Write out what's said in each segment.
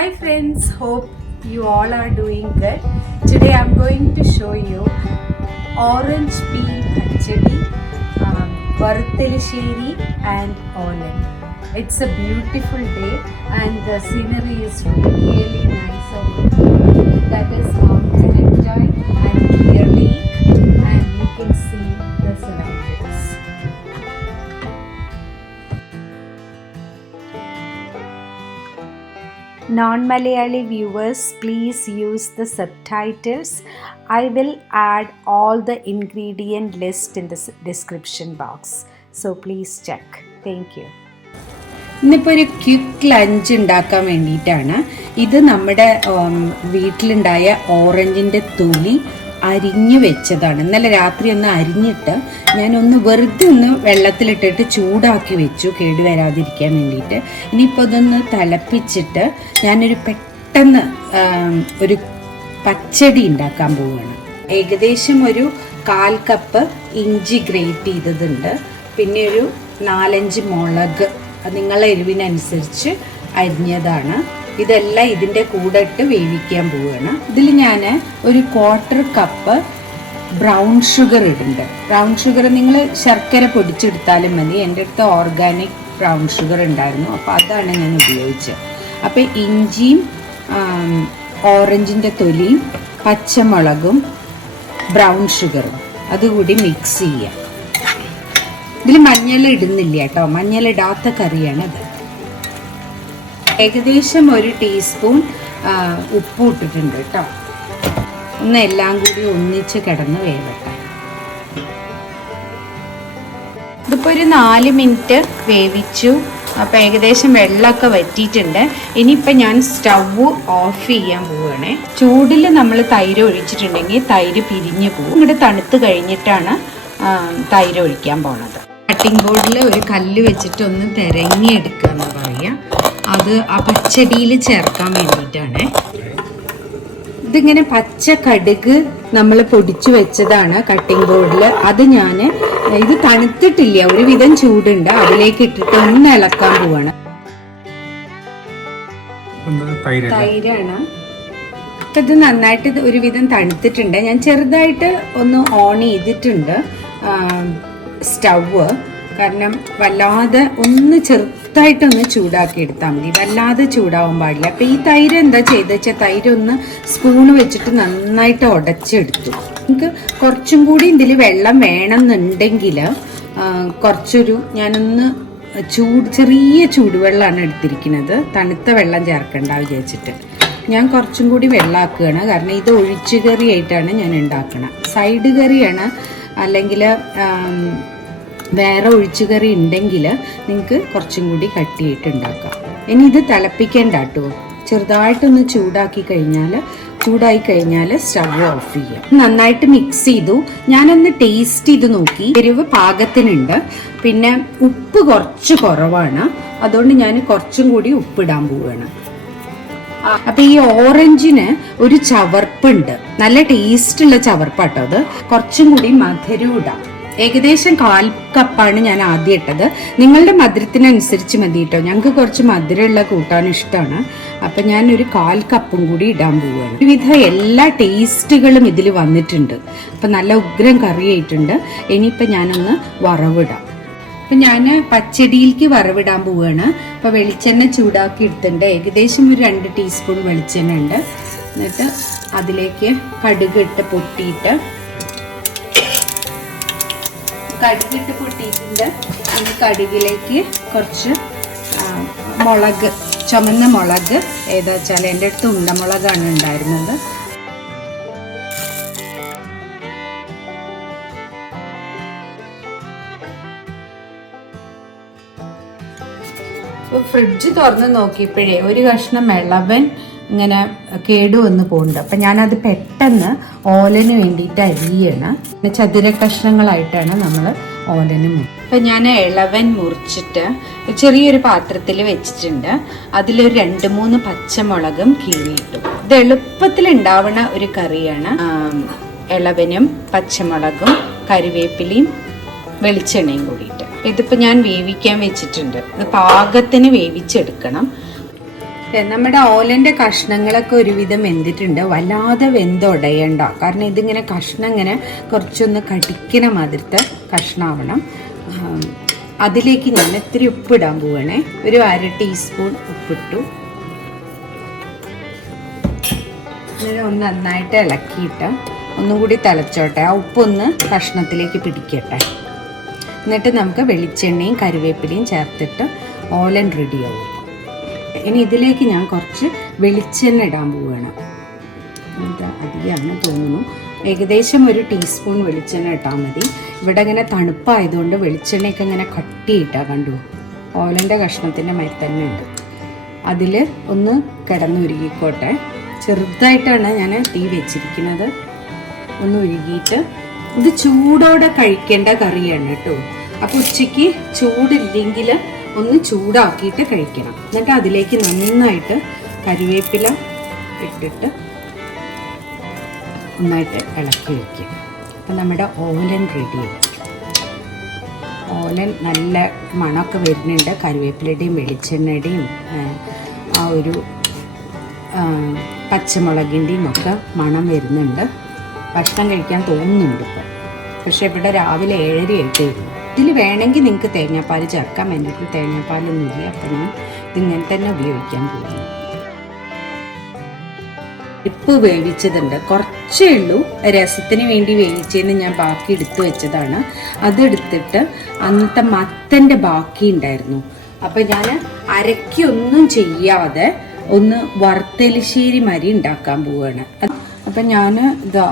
Hi friends, hope you all are doing good. Today I'm going to show you orange peel Pachadi Varutha Erisseri and Olan. It's a beautiful day and the scenery is really nice over here. That is mountain enjoy and Clearlake, and you can see the surroundings. Non-Malayali viewers, please use the subtitles. I will add all the ingredient list in the description box. So please check. Thank you. ഇന്നിപ്പോൾ ഒരു quick lunch ഉണ്ടാക്കാൻ വേണ്ടിയിട്ടാണ്. ഇത് നമ്മുടെ വീട്ടിലുണ്ടായ ഓറഞ്ചിൻ്റെ തൊലി അരിഞ്ഞു വെച്ചതാണ്. ഇന്നലെ രാത്രി ഒന്ന് അരിഞ്ഞിട്ട് ഞാനൊന്ന് വെറുതെ ഒന്ന് വെള്ളത്തിലിട്ടിട്ട് ചൂടാക്കി വെച്ചു കേടുവരാതിരിക്കാൻ വേണ്ടിയിട്ട്. ഇനിയിപ്പോൾ ഇതൊന്ന് തിളപ്പിച്ചിട്ട് ഞാനൊരു പെട്ടെന്ന് ഒരു പച്ചടി ഉണ്ടാക്കാൻ പോവുകയാണ്. ഏകദേശം ഒരു 1/4 കപ്പ് ഇഞ്ചി ഗ്രേറ്റ് ചെയ്തതുണ്ട്. പിന്നെ ഒരു 4-5 മുളക് നിങ്ങളുടെ എരിവിനനുസരിച്ച് അരിഞ്ഞതാണ്. ഇതെല്ലാം ഇതിൻ്റെ കൂടെ ഇട്ട് വേവിക്കാൻ പോവുകയാണ്. ഇതിൽ ഞാൻ ഒരു 1/4 കപ്പ് ബ്രൗൺ ഷുഗർ ഇടുന്നുണ്ട്. ബ്രൗൺ ഷുഗർ നിങ്ങൾ ശർക്കര പൊടിച്ചെടുത്താലും മതി. എൻ്റെ അടുത്ത് ഓർഗാനിക് ബ്രൗൺ ഷുഗർ ഉണ്ടായിരുന്നു, അപ്പോൾ അതാണ് ഞാൻ ഉപയോഗിച്ചത്. അപ്പോൾ ഇഞ്ചിയും ഓറഞ്ചിൻ്റെ തൊലിയും പച്ചമുളകും ബ്രൗൺ ഷുഗറും അതുകൂടി മിക്സ് ചെയ്യുക. ഇതിൽ മഞ്ഞൾ ഇടുന്നില്ല കേട്ടോ, മഞ്ഞൾ ഇടാത്ത കറിയാണത്. ഏകദേശം 1 ടീസ്പൂൺ ഉപ്പ് ഇട്ടിട്ടുണ്ട് കേട്ടോ. ഒന്ന് എല്ലാം കൂടി ഒന്നിച്ച് കിടന്ന് വേവട്ടെ. ഇതിപ്പോൾ ഒരു 4 മിനിറ്റ് വേവിച്ചു. അപ്പോൾ ഏകദേശം വെള്ളമൊക്കെ വറ്റിയിട്ടുണ്ട്. ഇനിയിപ്പോൾ ഞാൻ സ്റ്റവ് ഓഫ് ചെയ്യാൻ പോവുകയാണേ. ചൂടിൽ നമ്മൾ തൈര് ഒഴിച്ചിട്ടുണ്ടെങ്കിൽ തൈര് പിരിഞ്ഞു പോകും. ഇവിടെ തണുത്ത് കഴിഞ്ഞിട്ടാണ് തൈര് ഒഴിക്കാൻ പോണത്. കട്ടിംഗ് ബോർഡിൽ ഒരു കല്ല് വെച്ചിട്ട് ഒന്ന് തിരങ്ങിയെടുക്കുക എന്ന് പറയാം. അത് ആ പച്ചടിയിൽ ചേർക്കാൻ വേണ്ടിയിട്ടാണ്. ഇതിങ്ങനെ പച്ച കടുക് നമ്മൾ പൊടിച്ചു വെച്ചതാണ് കട്ടിംഗ് ബോർഡിൽ. അത് ഇത് തണുത്തിട്ടില്ല, ഒരുവിധം ചൂടുണ്ട്. അതിലേക്ക് ഇട്ടിട്ട് ഒന്ന് ഇളക്കാൻ പോവാണ്. തൈരാണ്. ഇത് നന്നായിട്ട് ഒരുവിധം തണുത്തിട്ടുണ്ട്. ഞാൻ ചെറുതായിട്ട് ഒന്ന് ഓൺ ചെയ്തിട്ടുണ്ട് സ്റ്റവ്. കാരണം വല്ലാതെ ഒന്ന് ചെറുതായിട്ടൊന്ന് ചൂടാക്കി എടുത്താൽ മതി, വല്ലാതെ ചൂടാവാൻ പാടില്ല. അപ്പം ഈ തൈര് എന്താ ചെയ്തെന്ന് വെച്ചാൽ തൈര് ഒന്ന് സ്പൂണ് വെച്ചിട്ട് നന്നായിട്ട് ഉടച്ചെടുത്തു. നമുക്ക് കുറച്ചും കൂടി ഇതിൽ വെള്ളം വേണമെന്നുണ്ടെങ്കിൽ ഞാനൊന്ന് ചെറിയ ചൂടുവെള്ളമാണ് എടുത്തിരിക്കുന്നത്. തണുത്ത വെള്ളം ചേർക്കണ്ട വിചാരിച്ചിട്ട് ഞാൻ കുറച്ചും കൂടി വെള്ളമാക്കുകയാണ്. കാരണം ഇത് ഒഴിച്ചു കറിയായിട്ടാണ് ഞാൻ ഉണ്ടാക്കണം. സൈഡ് കറിയാണ്, അല്ലെങ്കിൽ വേറെ ഒഴിച്ചുകറി ഉണ്ടെങ്കിൽ നിങ്ങൾക്ക് കുറച്ചും കൂടി കട്ടിയായിട്ട് ഉണ്ടാക്കാം. ഇനി ഇത് തിളപ്പിക്കേണ്ട കേട്ടോ. ചെറുതായിട്ടൊന്ന് ചൂടായി കഴിഞ്ഞാൽ സ്റ്റവ് ഓഫ് ചെയ്യാം. നന്നായിട്ട് മിക്സ് ചെയ്തു. ഞാനൊന്ന് ടേസ്റ്റ് ചെയ്ത് നോക്കി, എരിവ് പാകത്തിനുണ്ട്. പിന്നെ ഉപ്പ് കുറച്ച് കുറവാണ്, അതുകൊണ്ട് ഞാൻ കുറച്ചും കൂടി ഉപ്പിടാൻ പോവുകയാണ്. അപ്പൊ ഈ ഓറഞ്ചിന് ഒരു ചവർപ്പുണ്ട്, നല്ല ടേസ്റ്റുള്ള ചവർപ്പാട്ടോ അത്. കുറച്ചും കൂടി മധുരം ഇടാം. ഏകദേശം 1/4 കപ്പാണ് ഞാൻ ആദ്യം ഇട്ടത്. നിങ്ങളുടെ മധുരത്തിനനുസരിച്ച് മതി കേട്ടോ. ഞങ്ങൾക്ക് കുറച്ച് മധുരമുള്ള കൂട്ടാൻ ഇഷ്ടമാണ്. അപ്പം ഞാൻ ഒരു 1/4 കപ്പും കൂടി ഇടാൻ പോവുകയാണ്. വിവിധ എല്ലാ ടേസ്റ്റുകളും ഇതിൽ വന്നിട്ടുണ്ട്. അപ്പം നല്ല ഉഗ്രം കറിയായിട്ടുണ്ട്. ഇനിയിപ്പം ഞാനൊന്ന് വറവിടാം. അപ്പം ഞാൻ പച്ചടിയിലേക്ക് വറവിടാൻ പോവുകയാണ്. അപ്പോൾ വെളിച്ചെണ്ണ ചൂടാക്കി എടുത്തിട്ടുണ്ട്. ഏകദേശം ഒരു 2 ടീസ്പൂൺ വെളിച്ചെണ്ണ ഉണ്ട്. എന്നിട്ട് അതിലേക്ക് കടുകിട്ട് പൊട്ടിയിട്ട് പൊട്ടിയിട്ടുണ്ട്. ഈ കടുകിലേക്ക് കുറച്ച് മുളക്, ചുമന്ന മുളക് ഏതാ വെച്ചാൽ എൻ്റെ അടുത്ത് ഉണ്ടമുളകാണ് ഉണ്ടായിരുന്നത്. ഫ്രിഡ്ജ് തുറന്ന് നോക്കിയപ്പോഴേ ഒരു കഷ്ണം ഇളവൻ ഇങ്ങനെ കേടുവന്ന് പോകുന്നുണ്ട്. അപ്പം ഞാനത് പെട്ടെന്ന് ഓലന് വേണ്ടിയിട്ട് അരിയാണ്. ചതുര കഷ്ണങ്ങളായിട്ടാണ് നമ്മൾ ഓലന് അപ്പം ഞാൻ ഇളവൻ മുറിച്ചിട്ട് ചെറിയൊരു പാത്രത്തിൽ വെച്ചിട്ടുണ്ട്. അതിലൊരു 2-3 പച്ചമുളകും കീറിയിട്ടു. ഇത് എളുപ്പത്തിൽ ഉണ്ടാവുന്ന ഒരു കറിയാണ്. ഇളവനും പച്ചമുളകും കറിവേപ്പിലയും വെളിച്ചെണ്ണയും കൂടിയിട്ട്. ഇതിപ്പോൾ ഞാൻ വേവിക്കാൻ വെച്ചിട്ടുണ്ട്. ഇത് പാകത്തിന് വേവിച്ചെടുക്കണം. നമ്മുടെ ഓലൻ്റെ കഷ്ണങ്ങളൊക്കെ ഒരുവിധം വെന്തിട്ടുണ്ട്. വല്ലാതെ വെന്തുടയണ്ട, കാരണം ഇതിങ്ങനെ കഷ്ണം ഇങ്ങനെ കുറച്ചൊന്ന് കടിക്കണ മാതിരത്തെ കഷ്ണമാവണം. അതിലേക്ക് ഞാൻ ഇത്തിരി ഉപ്പിടാൻ പോവുകയാണേ. ഒരു 1/2 ടീസ്പൂൺ ഉപ്പിട്ടു. ഒന്ന് നന്നായിട്ട് ഇളക്കിയിട്ട് ഒന്നും കൂടി തിളച്ചോട്ടെ. ആ ഉപ്പൊന്ന് കഷ്ണത്തിലേക്ക് പിടിക്കട്ടെ. എന്നിട്ട് നമുക്ക് വെളിച്ചെണ്ണയും കറിവേപ്പിലയും ചേർത്തിട്ട് ഓലൻ റെഡിയാവും. ഇനി ഇതിലേക്ക് ഞാൻ കുറച്ച് വെളിച്ചെണ്ണ ഇടാൻ പോവുകയാണ്. ഇത് അധികമാണ് തോന്നുന്നു. ഏകദേശം 1 ടീസ്പൂൺ വെളിച്ചെണ്ണ ഇട്ടാൽ മതി. ഇവിടെ ഇങ്ങനെ തണുപ്പായതുകൊണ്ട് വെളിച്ചെണ്ണയൊക്കെ ഇങ്ങനെ കട്ടിയിട്ടാ കണ്ടു. ഓലൻ്റെ കഷ്ണത്തിൻ്റെ മരി തന്നെ ഉണ്ട്. അതിൽ ഒന്ന് കിടന്നുരുകിക്കോട്ടെ. ചെറുതായിട്ടാണ് ഞാൻ തീ വെച്ചിരിക്കുന്നത്. ഒന്ന് ഉരുകിയിട്ട് ഇത് ചൂടോടെ കഴിക്കേണ്ട കറിയാണ് കേട്ടോ. അപ്പോൾ ഉച്ചയ്ക്ക് ചൂടില്ലെങ്കിൽ ഒന്ന് ചൂടാക്കിയിട്ട് കഴിക്കണം. എന്നിട്ട് അതിലേക്ക് നന്നായിട്ട് കറിവേപ്പില ഇട്ടിട്ട് നന്നായിട്ട് ഇളക്കി വയ്ക്കുക. അപ്പം നമ്മുടെ ഓലൻ റെഡിയായി. ഓലൻ നല്ല മണമൊക്കെ വരുന്നുണ്ട്. കറിവേപ്പിലയുടെയും വെളിച്ചെണ്ണയുടെയും ആ ഒരു പച്ചമുളകിൻ്റെയും ഒക്കെ മണം വരുന്നുണ്ട്. ഭക്ഷണം കഴിക്കാൻ തോന്നുന്നുണ്ട് ഇപ്പോൾ. പക്ഷെ ഇവിടെ രാവിലെ 7:30 ആയിട്ടായിരുന്നു. ഇതിൽ വേണമെങ്കിൽ നിങ്ങൾക്ക് തേങ്ങാപ്പാൽ ചേർക്കാൻ വേണ്ടിയിട്ട് തേങ്ങാപ്പാലൊന്നുമില്ല. അപ്പം ഞാൻ ഇതിങ്ങനെ തന്നെ ഉപയോഗിക്കാൻ പോകുന്നു. പരിപ്പ് വേവിച്ചതുണ്ട്, കുറച്ചേ ഉള്ളൂ. രസത്തിന് വേണ്ടി വേവിച്ചതിന് ഞാൻ ബാക്കി എടുത്തു വെച്ചതാണ്. അതെടുത്തിട്ട് അന്നത്തെ മത്തൻ്റെ ബാക്കി ഉണ്ടായിരുന്നു. അപ്പം ഞാൻ അരക്കൊന്നും ചെയ്യാതെ ഒന്ന് വറുത്തെലിശ്ശേരി മരി ഉണ്ടാക്കാൻ പോവുകയാണ്. അപ്പം ഞാൻ ഇതാ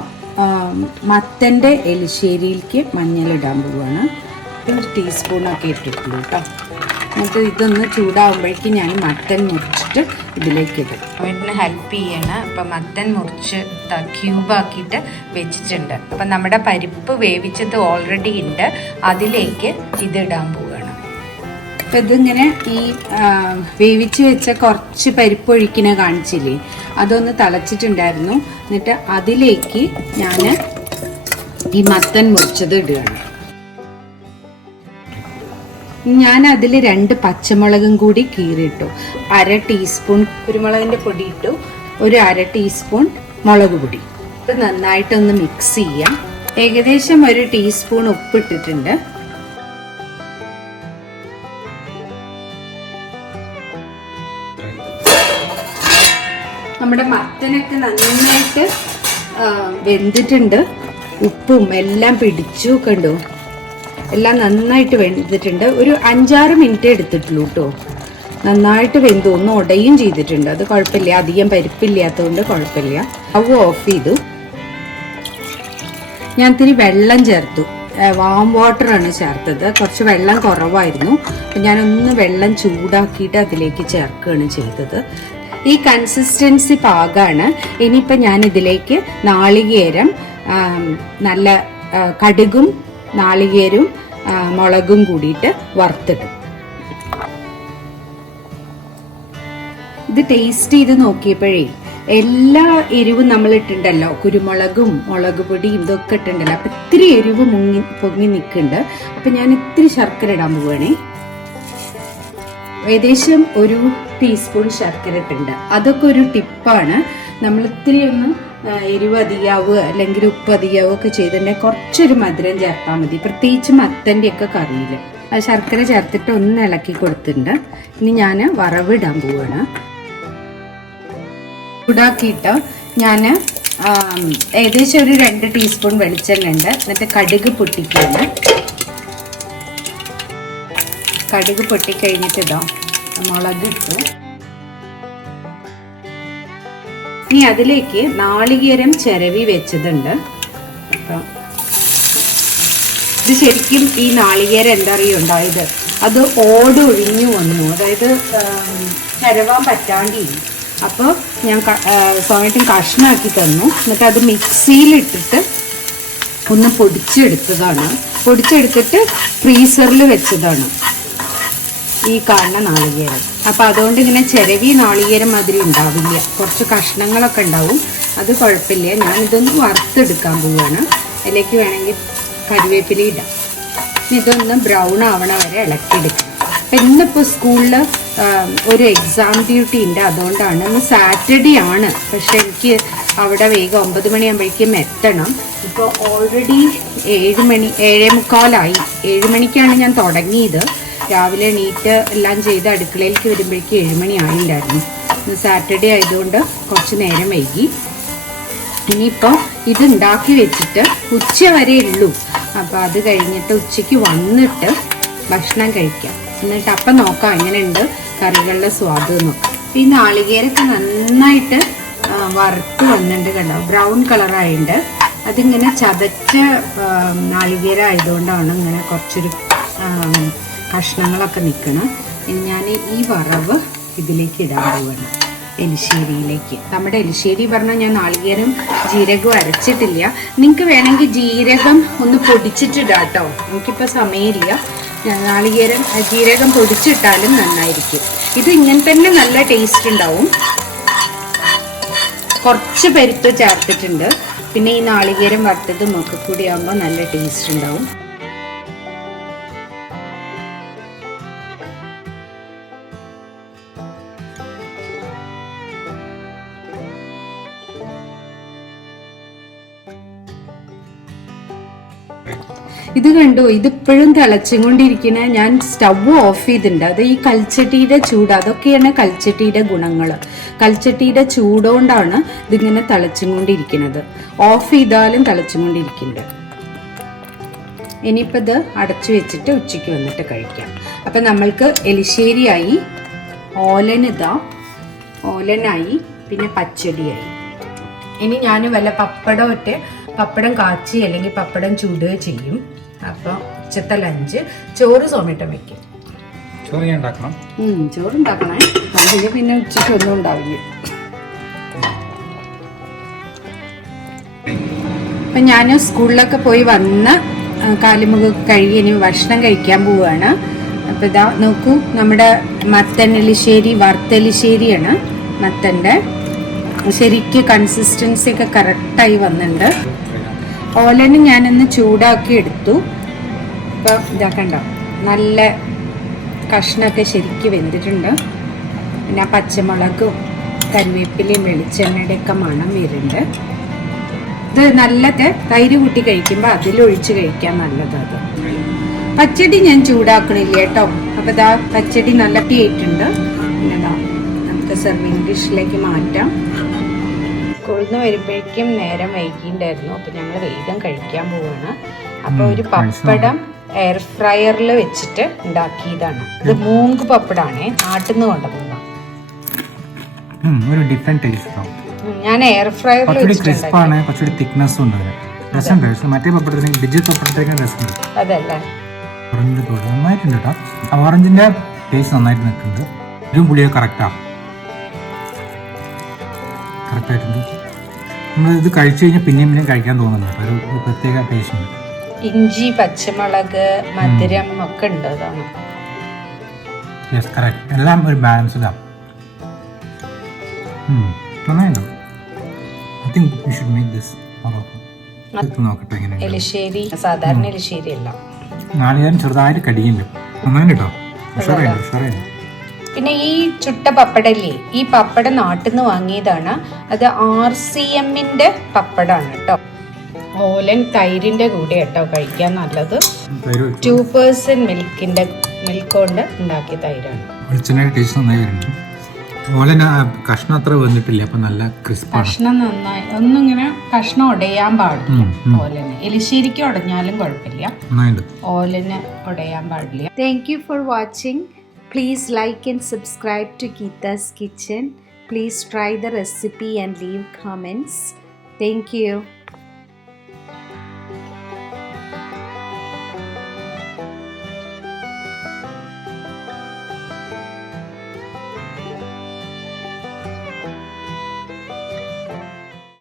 മത്തൻ്റെ എലിശ്ശേരിയിലേക്ക് മഞ്ഞളിടാൻ പോവുകയാണ്. 1 ടീസ്പൂണൊക്കെ ഇട്ടിട്ടുള്ളൂ കേട്ടോ. എന്നിട്ട് ഇതൊന്ന് ചൂടാകുമ്പോഴേക്കും ഞാൻ മത്തൻ മുറിച്ചിട്ട് ഇതിലേക്ക് ഇടും. വീട്ടിന് ഹെൽപ്പ് ചെയ്യണം. അപ്പം മത്തൻ മുറിച്ച് ക്യൂബാക്കിയിട്ട് വെച്ചിട്ടുണ്ട്. അപ്പം നമ്മുടെ പരിപ്പ് വേവിച്ചത് ഓൾറെഡി ഉണ്ട്. അതിലേക്ക് ഇതിടാൻ പോവുകയാണ്. അപ്പം ഇതിങ്ങനെ ഈ വേവിച്ച് വെച്ച കുറച്ച് പരിപ്പ് ഒഴിക്കണ കാണിച്ചില്ലേ, അതൊന്ന് തിളച്ചിട്ടുണ്ടായിരുന്നു. എന്നിട്ട് അതിലേക്ക് ഞാൻ ഈ മത്തൻ മുറിച്ചത് ഇടുകയാണ്. ഞാൻ അതിൽ 2 പച്ചമുളകും കൂടി കീറിയിട്ടു. 1/2 ടീസ്പൂൺ കുരുമുളകിൻ്റെ പൊടി ഇട്ടു. ഒരു 1/2 ടീസ്പൂൺ മുളക് പൊടി. ഇത് നന്നായിട്ടൊന്ന് മിക്സ് ചെയ്യാം. ഏകദേശം 1 ടീസ്പൂൺ ഉപ്പിട്ടിട്ടുണ്ട്. നമ്മുടെ മത്തനൊക്കെ നന്നായിട്ട് വെന്തിട്ടുണ്ട്. ഉപ്പും എല്ലാം പിടിച്ചു കണ്ടു. എല്ലാം നന്നായിട്ട് വെന്തിട്ടുണ്ട്. ഒരു 5-6 മിനിറ്റ് എടുത്തിട്ടുള്ളൂ കേട്ടോ. നന്നായിട്ട് വെന്തു. ഒന്ന് ഉടയും ചെയ്തിട്ടുണ്ട്. അത് കുഴപ്പമില്ല, അധികം പരിപ്പില്ലാത്തതുകൊണ്ട് കുഴപ്പമില്ല. സ്റ്റവ് ഓഫ് ചെയ്തു. ഞാൻ ഇത്തിരി വെള്ളം ചേർത്തു. വാം വാട്ടറാണ് ചേർത്തത്. കുറച്ച് വെള്ളം കുറവായിരുന്നു. അപ്പം ഞാനൊന്ന് വെള്ളം ചൂടാക്കിയിട്ട് അതിലേക്ക് ചേർക്കുകയാണ് ചെയ്തത്. ഈ കൺസിസ്റ്റൻസി പാകമാണ്. ഇനിയിപ്പോൾ ഞാൻ ഇതിലേക്ക് നാളികേരം, നല്ല കടുകും നാളികേരും മുളകും കൂടിയിട്ട് വറുത്തിടും. ഇത് ടേസ്റ്റ് ചെയ്ത് നോക്കിയപ്പോഴേ എല്ലാ എരിവും നമ്മൾ ഇട്ടുണ്ടല്ലോ, കുരുമുളകും മുളക് പൊടിയും ഇതൊക്കെ ഇട്ടുണ്ടല്ലോ. അപ്പം ഇത്തിരി എരിവ് പൊങ്ങി നിൽക്കുന്നുണ്ട്. അപ്പം ഞാൻ ഇത്തിരി ശർക്കര ഇടാൻ പോവുകയാണേ. ഏകദേശം 1 ടീസ്പൂൺ ശർക്കര ഇട്ടുണ്ട്. അതൊക്കെ ഒരു ടിപ്പാണ്. നമ്മൾ ഇത്തിരി ഒന്ന് എരിവ് അധികാവുക അല്ലെങ്കിൽ ഉപ്പ് അധികാവുക ഒക്കെ ചെയ്തിട്ടുണ്ടെങ്കിൽ കുറച്ചൊരു മധുരം ചേർത്താൽ മതി. പ്രത്യേകിച്ച് മത്തൻ്റെ ഒക്കെ കറിയിൽ ആ ശർക്കര ചേർത്തിട്ട് ഒന്ന് ഇളക്കി കൊടുത്തിട്ടുണ്ട്. ഇനി ഞാൻ വറവിടാൻ പോവുകയാണ്. ചൂടാക്കിയിട്ട് ഞാൻ ഏകദേശം ഒരു 2 ടീസ്പൂൺ വെളിച്ചെണ്ണ ഉണ്ട്. എന്നിട്ട് കടുക് പൊട്ടിക്കുകയാണ്. കടുക് പൊട്ടിക്കഴിഞ്ഞിട്ട് ഇതാ മുളക് ഇട്ടു. ഇനി അതിലേക്ക് നാളികേരം ചിരവി വെച്ചതുണ്ട്. അപ്പം ഇത് ശരിക്കും ഈ നാളികേരം എന്താ അറിയുക ഉണ്ടായത്, അത് ഓട് ഒഴിഞ്ഞു വന്നു. അതായത് ചിരവാൻ പറ്റാണ്ടില്ല. അപ്പോൾ ഞാൻ സമയത്തും കഷ്ണമാക്കി തന്നു. എന്നിട്ട് അത് മിക്സിയിലിട്ടിട്ട് ഒന്ന് പൊടിച്ചെടുത്തിട്ട് ഫ്രീസറിൽ വെച്ചതാണ് ഈ കാണുന്ന നാളികേരം. അപ്പം അതുകൊണ്ട് ഇങ്ങനെ ചിരവി നാളികേരം മാതിരി ഉണ്ടാവില്ല, കുറച്ച് കഷ്ണങ്ങളൊക്കെ ഉണ്ടാവും. അത് കുഴപ്പമില്ല. ഞാനിതൊന്ന് വറുത്തെടുക്കാൻ പോവുകയാണ്. അതിലേക്ക് വേണമെങ്കിൽ കറിവേപ്പില ഇടാം. ഇതൊന്ന് ബ്രൗൺ ആവണ വരെ ഇളക്കിയെടുക്കാം. അപ്പം ഇന്നിപ്പോൾ സ്കൂളിൽ ഒരു എക്സാം ഡ്യൂട്ടി ഉണ്ട്, അതുകൊണ്ടാണ്. ഇന്ന് സാറ്റർഡേ ആണ്, പക്ഷെ എനിക്ക് അവിടെ വേഗം 9 മണിയാകുമ്പോഴേക്കും എത്തണം. ഇപ്പോൾ ഓൾറെഡി 7 മണി 7:45. 7 മണിക്കാണ് ഞാൻ തുടങ്ങിയത്. രാവിലെ എണീറ്റ് എല്ലാം ചെയ്ത് അടുക്കളയിലേക്ക് വരുമ്പോഴേക്കും 7 മണി ആയില്ലായിരുന്നു. ഇന്ന് സാറ്റർഡേ ആയതുകൊണ്ട് കുറച്ച് നേരം വൈകി. ഇനിയിപ്പോൾ ഇത് ഉണ്ടാക്കി വെച്ചിട്ട് ഉച്ച വരെ ഉള്ളൂ. അപ്പോൾ അത് കഴിഞ്ഞിട്ട് ഉച്ചയ്ക്ക് വന്നിട്ട് ഭക്ഷണം കഴിക്കാം. എന്നിട്ട് അപ്പം നോക്കാം എങ്ങനെയുണ്ട് കറികളുടെ സ്വാദ് നോക്കാം. ഈ നാളികേരൊക്കെ നന്നായിട്ട് വറുത്ത് വന്നിട്ടുണ്ട്, കണ്ടോ, ബ്രൗൺ കളറായിട്ടുണ്ട്. അതിങ്ങനെ ചതച്ച നാളികേര ആയതുകൊണ്ടാണ് ഇങ്ങനെ കുറച്ചൊരു കഷ്ണങ്ങളൊക്കെ നിൽക്കണം. ഇനി ഞാൻ ഈ വറവ് ഇതിലേക്ക് ഇടാൻ പോവുകയാണ്, എലിശ്ശേരിയിലേക്ക്. നമ്മുടെ എലിശ്ശേരി പറഞ്ഞാൽ ഞാൻ നാളികേരം ജീരകവും അരച്ചിട്ടില്ല. നിങ്ങൾക്ക് വേണമെങ്കിൽ ജീരകം ഒന്ന് പൊടിച്ചിട്ടിടാം കേട്ടോ. എനിക്കിപ്പോൾ സമയമില്ല. ജീരകം പൊടിച്ചിട്ടാലും നന്നായിരിക്കും. ഇത് ഇങ്ങനെ തന്നെ നല്ല ടേസ്റ്റ് ഉണ്ടാവും. കുറച്ച് പരിപ്പ് ചേർത്തിട്ടുണ്ട്. പിന്നെ ഈ നാളികേരം വറുത്തതും ഒക്കെ കൂടി ആകുമ്പോൾ നല്ല ടേസ്റ്റ് ഉണ്ടാവും. ഇത് കണ്ടോ, ഇതിപ്പോഴും തിളച്ചും കൊണ്ടിരിക്കുന്ന. ഞാൻ സ്റ്റവ് ഓഫ് ചെയ്തിട്ടുണ്ട്. അത് ഈ കൽച്ചട്ടിയുടെ ചൂട്, അതൊക്കെയാണ് കൽച്ചട്ടിയുടെ ഗുണങ്ങൾ. കൽച്ചട്ടിയുടെ ചൂടുകൊണ്ടാണ് ഇതിങ്ങനെ തിളച്ചും കൊണ്ടിരിക്കുന്നത്. ഓഫ് ചെയ്താലും തിളച്ചും കൊണ്ടിരിക്കുന്നുണ്ട്. ഇനിയിപ്പോൾ ഇത് അടച്ചു വെച്ചിട്ട് ഉച്ചയ്ക്ക് വന്നിട്ട് കഴിക്കാം. അപ്പം നമ്മൾക്ക് എലിശ്ശേരിയായി, ഓലനായി, പിന്നെ പച്ചടിയായി. ഇനി ഞാൻ വല്ല പപ്പടം കാച്ചി അല്ലെങ്കിൽ പപ്പടം ചൂടുക ചെയ്യും. അപ്പോൾ ഉച്ചത്തെ ലഞ്ച് ചോറ് സോമേട്ടം വെക്കും. ചോറുണ്ടാക്കണേ, അല്ലെങ്കിൽ പിന്നെ ഉച്ചയ്ക്ക് ഒന്നും ഉണ്ടാവില്ല. അപ്പം ഞാൻ സ്കൂളിലൊക്കെ പോയി വന്ന് കാലുമുഖം കഴുകി ഇനി ഭക്ഷണം കഴിക്കാൻ പോവുകയാണ്. അപ്പം ഇതാ നോക്കൂ, നമ്മുടെ മത്തൻ എലിശ്ശേരി വറുത്തെലിശ്ശേരിയാണ്. മത്തൻ്റെ ശരിക്ക് കൺസിസ്റ്റൻസി ഒക്കെ കറക്റ്റായി വന്നിട്ടുണ്ട്. ഓലന് ഞാനൊന്ന് ചൂടാക്കി എടുത്തു. ഇപ്പം ഇതാക്കണ്ടോ, നല്ല കഷ്ണമൊക്കെ ശരിക്ക് വെന്തിട്ടുണ്ട്. പിന്നെ പച്ചമുളകും കറിവേപ്പിലയും വെളിച്ചെണ്ണയുടെ ഒക്കെ മണം വരുന്നുണ്ട്. ഇത് നല്ലത് തൈര് കൂട്ടി കഴിക്കുമ്പോൾ അതിലൊഴിച്ച് കഴിക്കാൻ നല്ലത്. പച്ചടി ഞാൻ ചൂടാക്കണില്ല കേട്ടോ. അപ്പോൾ ഇതാ പച്ചടി നല്ല ആയിട്ടുണ്ട്. പിന്നെ ഇതാ നമുക്ക് സെർവിങ് ഡിഷിലേക്ക് മാറ്റാം. സ്കൂളിൽ വരുമ്പോഴേക്കും നേരം വൈകിണ്ടായിരുന്നു. അപ്പോൾ ഞങ്ങൾ വേഗം കഴിക്കാൻ പോവുകയാണ്. അപ്പോൾ ഒരു പപ്പടം എയർ ഫ്രയറിൽ വെച്ചിട്ട് ഉണ്ടാക്കിയതാണ്. ഇത് മൂങ്ക് പപ്പടാണ്, നാട്ടിൽ നിന്ന് കൊണ്ടുവന്നതാണ്. ഞാൻ എയർ ഫ്രയറിൽ അതല്ലേ. ഓറഞ്ചിന്റെ ടേസ്റ്റ് നന്നായിട്ട് നിൽക്കുന്നുണ്ട്. ഇതും പുളിയൊക്കെ കറക്റ്റാണ്. നമ്മൾ ഇത് കഴിച്ചു കഴിഞ്ഞാൽ പിന്നെയും കഴിക്കാൻ തോന്നുന്നുണ്ട്. ഒരു പ്രത്യേക ടേസ്റ്റ് ഉണ്ട്. ഇഞ്ചി, പച്ചമുളക്, മധുരം ഒക്കെ ഉണ്ട്. അതാണ് എല്ലാം ഒരു ബാലൻസ്ഡാണ്. നന്നായിട്ടുണ്ടോ? I think we should make this more often. നോക്കട്ടെ എങ്ങനെയാണ്. എലിശ്ശേരി സാധാരണ എലിശ്ശേരി അല്ല, നാളികേരം ചെറുതായിട്ട് കടിയുണ്ട്. നന്നായിട്ടോ, ഉഷാറായിട്ട്. പിന്നെ ഈ ചുട്ട പപ്പടല്ലേ, ഈ പപ്പടം നാട്ടിൽ നിന്ന് വാങ്ങിയതാണ്. അത് RCMന്റെ പപ്പടാണ് കേട്ടോ. ഓലൻ തൈരിന്റെ കൂടെ കേട്ടോ കഴിക്കാൻ നല്ലത്. 2% മിൽക്ക് കൊണ്ട് ഉണ്ടാക്കിയ തൈരാണ്. കഷ്ണം അത്ര വന്നിട്ടില്ല, അപ്പൊ നല്ല ക്രിസ്പാണ്. കഷ്ണം നന്നായി ഒന്നിങ്ങനെ കഷ്ണം ഉടയാൻ പാടില്ല. ഓലന് എലിശ്ശേരിക്ക് ഉടഞ്ഞാലും കുഴപ്പമില്ല, ഓലന് ഉടയാൻ പാടില്ല. Thank you for watching. Please like and subscribe to Geetha's Kitchen. Please try the recipe and leave comments. Thank you.